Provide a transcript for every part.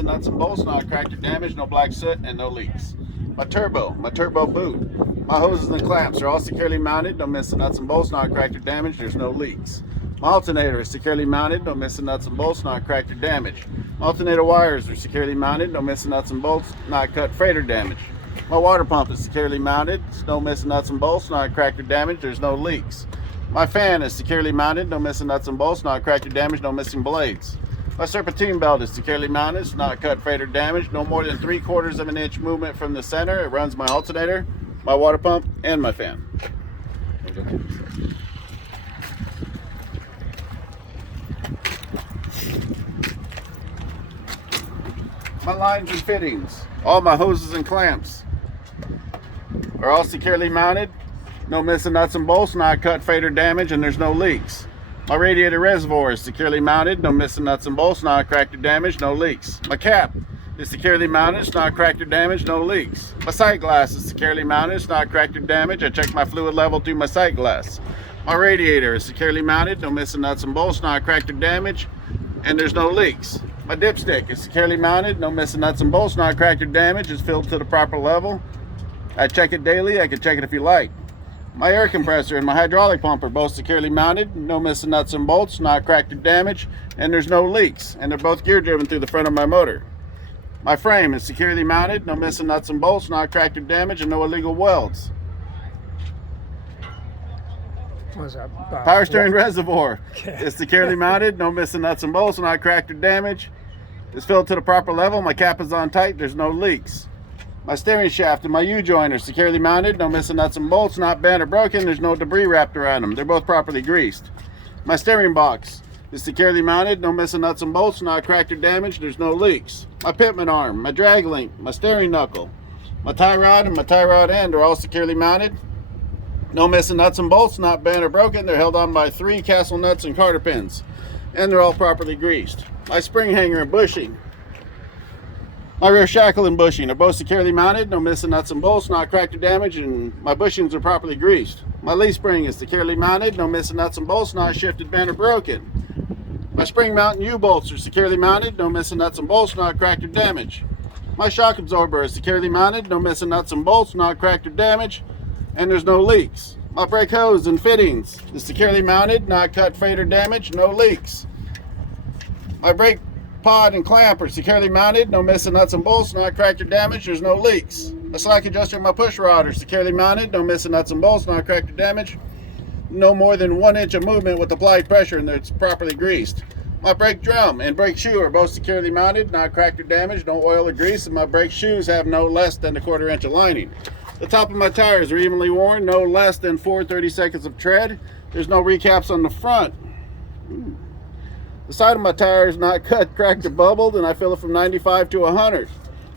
missing nuts and bolts, not cracked or damaged, no black soot, and no leaks. My turbo boot. My hoses and clamps are all securely mounted, no missing nuts and bolts, not cracked or damaged, there's no leaks. My alternator is securely mounted, no missing nuts and bolts, not cracked or damaged. My alternator wires are securely mounted, no missing nuts and bolts, not cut, frayed, or damaged. My water pump is securely mounted, no missing nuts and bolts, not cracked or damaged, there's no leaks. My fan is securely mounted, no missing nuts and bolts, not cracked or damaged, no missing blades. My serpentine belt is securely mounted, it's not cut, frayed, or damaged, no more than 3/4 of an inch movement from the center. It runs my alternator, my water pump, and my fan. My lines and fittings, all my hoses and clamps are all securely mounted, no missing nuts and bolts, not cut, frayed, or damaged, and there's no leaks. My radiator reservoir is securely mounted, no missing nuts and bolts, not cracked or damaged, no leaks. My cap is securely mounted, it's not cracked or damaged, no leaks. My sight glass is securely mounted, it's not cracked or damaged. I check my fluid level through my sight glass. My radiator is securely mounted, no missing nuts and bolts, not cracked or damaged, and there's no leaks. My dipstick is securely mounted, no missing nuts and bolts, not cracked or damaged, it's filled to the proper level. I check it daily, I can check it if you like. My air compressor and my hydraulic pump are both securely mounted, no missing nuts and bolts, not cracked or damaged, and there's no leaks, and they're both gear driven through the front of my motor. My frame is securely mounted, no missing nuts and bolts, not cracked or damaged, and no illegal welds. What was that? Power steering reservoir is securely mounted, no missing nuts and bolts, not cracked or damaged. It's filled to the proper level, my cap is on tight, there's no leaks. My steering shaft and my U-joint are securely mounted, no missing nuts and bolts, not bent or broken, there's no debris wrapped around them. They're both properly greased. My steering box is securely mounted, no missing nuts and bolts, not cracked or damaged, there's no leaks. My pitman arm, my drag link, my steering knuckle, my tie rod and my tie rod end are all securely mounted. No missing nuts and bolts, not bent or broken, they're held on by 3 castle nuts and carter pins, and they're all properly greased. My spring hanger and bushing, my rear shackle and bushing are both securely mounted, no missing nuts and bolts, not cracked or damaged, and my bushings are properly greased. My leaf spring is securely mounted, no missing nuts and bolts, not shifted, bent, or broken. My spring mounting U-bolts are securely mounted, no missing nuts and bolts, not cracked or damaged. My shock absorber is securely mounted, no missing nuts and bolts, not cracked or damaged, and there's no leaks. My brake hose and fittings is securely mounted, not cut, frayed, or damaged, no leaks. My brake pod and clamp are securely mounted, no missing nuts and bolts, not cracked or damaged, there's no leaks. The slack adjuster and my push rod are securely mounted, no missing nuts and bolts, not cracked or damaged, no more than 1 inch of movement with applied pressure, and it's properly greased. My brake drum and brake shoe are both securely mounted, not cracked or damaged, no oil or grease, and my brake shoes have no less than 1/4 inch of lining. The top of my tires are evenly worn, no less than 4/32 of tread. There's no recaps on the front. The side of my tire is not cut, cracked, or bubbled, and I fill it from 95 to 100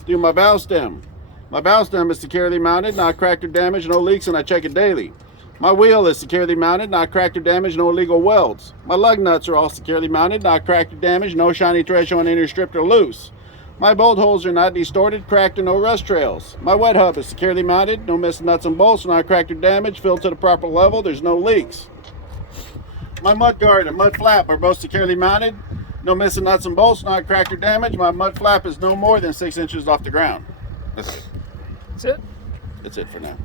through my bow stem. My bow stem is securely mounted, not cracked or damaged, no leaks, and I check it daily. My wheel is securely mounted, not cracked or damaged, no illegal welds. My lug nuts are all securely mounted, not cracked or damaged, no shiny thread showing any stripped or loose. My bolt holes are not distorted, cracked, or no rust trails. My wet hub is securely mounted, no missing nuts and bolts, not cracked or damaged, filled to the proper level, there's no leaks. My mud guard and mud flap are both securely mounted, no missing nuts and bolts, not cracked or damaged. My mud flap is no more than 6 inches off the ground. That's it. That's it? That's it for now.